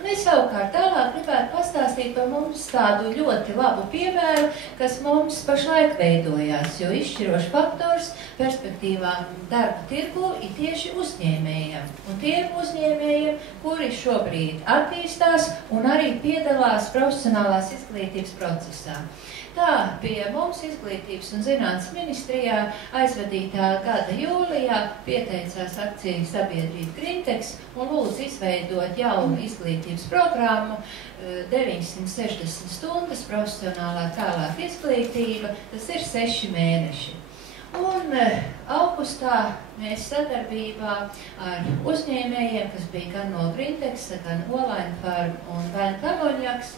Un es savukārt tālāk gribētu pastāstīt par mums tādu ļoti labu piemēru, kas mums pašlaik veidojās, jo izšķirošs faktors perspektīvā darba tirgu ir tieši uzņēmējiem. Un tiem uzņēmējiem, kuri šobrīd attīstās un arī piedalās profesionālās izglītības procesā. Tā pie mums Izglītības un zinātnes ministrijā aizvadītā gada jūlijā pieteicās akciju sabiedrība Grintex un lūdz izveidot jaunu izglītības programmu 960 stundas profesionālā tālāk izglītība, tas ir 6 mēneši. Un augustā mēs sadarbībā ar uzņēmējiem, kas bija gan no Grintexa, gan Olaina Farm un Vēn Kamoņjaks,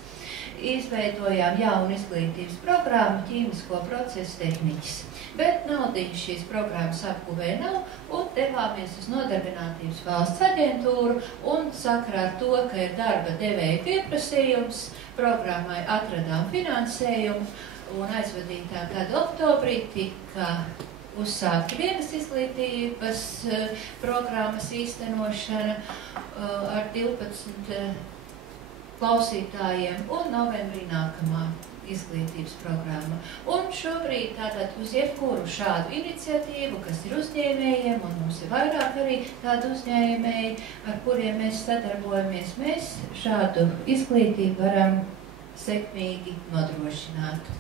izveidojām jaunu izglītības programmu ķīmisko procesu tehniķis. Bet naudiņu šīs programmas apguvē nav un devāmies uz Nodarbinātības valsts aģentūru un sakarā ar to, ka ir darba devēja pieprasījums, programmai atradām finansējumu un aizvadītā gada oktobrī tika uzsākta vienas izglītības programmas īstenošana ar 12 klausītājiem un novembrī nākamā izglītības programma. Un šobrīd tātad uz jebkuru šādu iniciatīvu, kas ir uzņēmējiem, un mums ir vairāk arī tādu uzņēmēji, ar kuriem mēs sadarbojamies, mēs šādu izglītību varam sekmīgi nodrošināt.